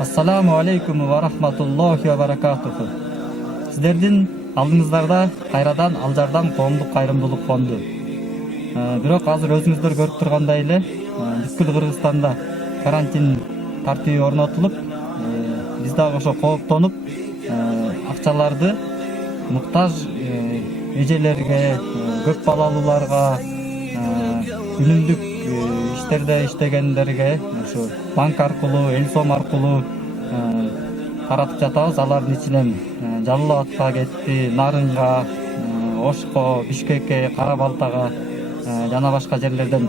Ассаламу алейкум ва рахматуллахи ва баракатуху. Сіздердің алдыңыздарда кайрадан Ал Жардам коомдук кайрымдуулук фонду. Бирок азыр өзүңүздөр көрүп тургандай эле бүткүл Кыргызстанда карантин тартиби орнотулуп, биз дагы ошо кооптонуп, акчаларды муктаж эжелерге, көп балалууларга, күнүмдүк иштерде иштегендерге ушу банк аркылуу, эл сом аркылуу таратып жатабыз. Алардын ичинен Жалал Абадка кетти, Нарынга, Ошко, Бишкекке, Кара Балтага жана башка жерлерден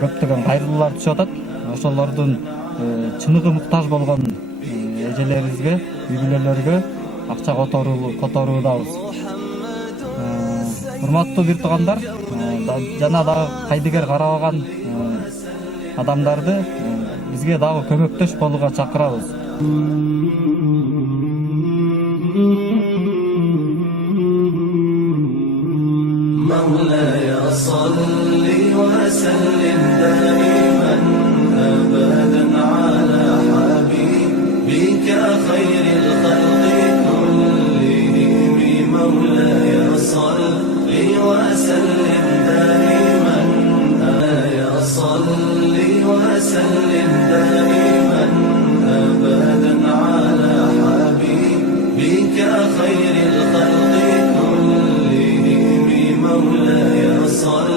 көптөгөн кайрылуулар түшүп атат. Ошолордун чыныгы муктаж болгон эжелерибизге, үй бүлөлөргө акча которуудабыз. Урматтуу бир туугандар, жана дагы кайдыгер карабаган адамдарды бизге дагы көмөктөш болууга чакырабыз. مولاي صل وسلم دائما أبدا على حبيبك خير الخلق كلهم. مولاي صل وسلم دائما مولاي صل وسلم دائما أبدا على حبيبك خير الخلق كلهم. مولاي صل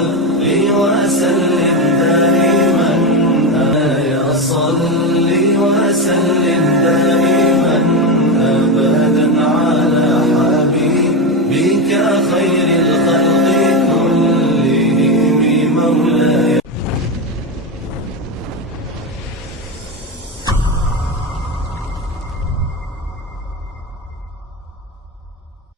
وسلم دائما مولاي صل وسلم